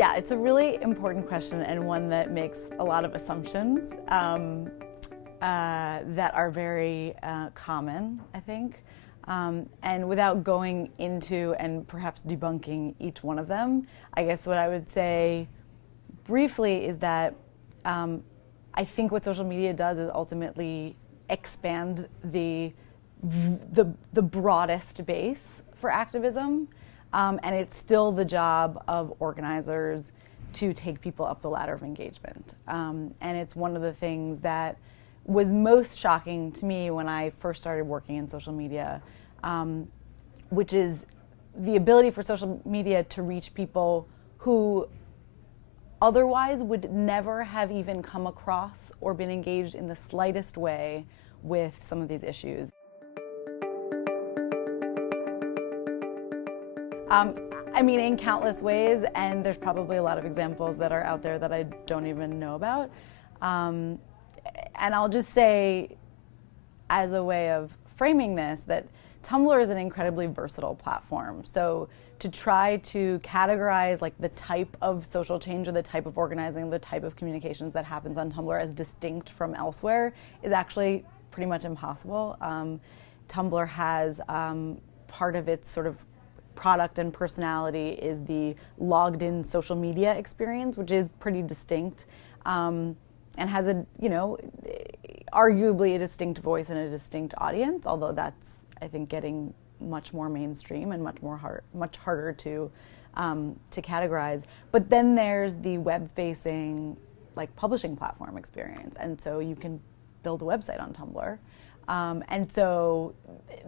Yeah, it's a really important question and one that makes a lot of assumptions that are very common, I think. And without going into and perhaps debunking each one of them, I guess what I would say briefly is that I think what social media does is ultimately expand the broadest base for activism. And it's still the job of organizers to take people up the ladder of engagement. And it's one of the things that was most shocking to me when I first started working in social media, which is the ability for social media to reach people who otherwise would never have even come across or been engaged in the slightest way with some of these issues. I mean, in countless ways, and there's probably a lot of examples that are out there that I don't even know about. And I'll just say, as a way of framing this, that Tumblr is an incredibly versatile platform. So to try to categorize like the type of social change or the type of organizing, the type of communications that happens on Tumblr as distinct from elsewhere is actually pretty much impossible. Tumblr has part of its sort of product and personality is the logged in social media experience, which is pretty distinct and has a, arguably a distinct voice and a distinct audience, although that's, I think, getting much more mainstream and much harder to categorize. But then there's the web-facing, like, publishing platform experience, and so you can build a website on Tumblr, and so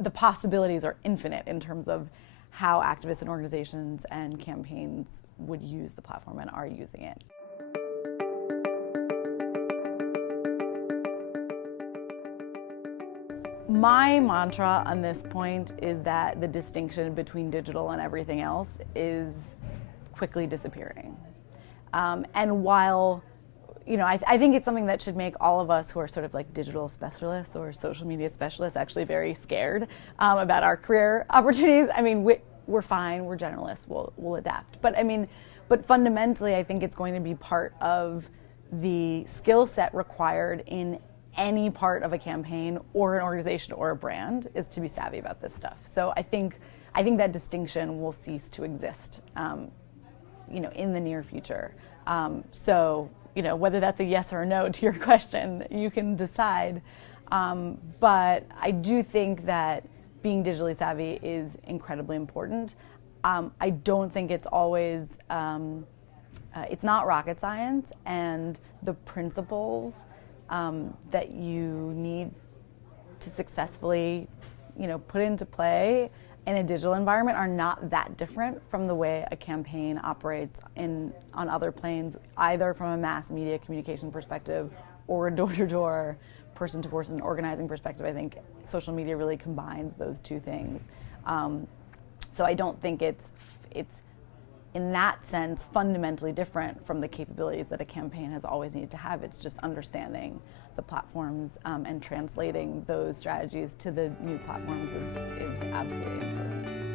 the possibilities are infinite in terms of how activists and organizations and campaigns would use the platform and are using it. My mantra on this point is that the distinction between digital and everything else is quickly disappearing. And while, I think it's something that should make all of us who are sort of like digital specialists or social media specialists actually very scared about our career opportunities. I mean, we're fine, we're generalists, we'll adapt. But fundamentally, I think it's going to be part of the skill set required in any part of a campaign or an organization or a brand is to be savvy about this stuff. So I think that distinction will cease to exist, in the near future. So, whether that's a yes or a no to your question, you can decide. But I do think that being digitally savvy is incredibly important. I don't think it's always, it's not rocket science, and the principles that you need to successfully, put into play in a digital environment are not that different from the way a campaign operates on other planes, either from a mass media communication perspective or a door-to-door, person-to-person organizing perspective. I think social media really combines those two things. So I don't think it's in that sense fundamentally different from the capabilities that a campaign has always needed to have. It's just understanding the platforms and translating those strategies to the new platforms is absolutely important.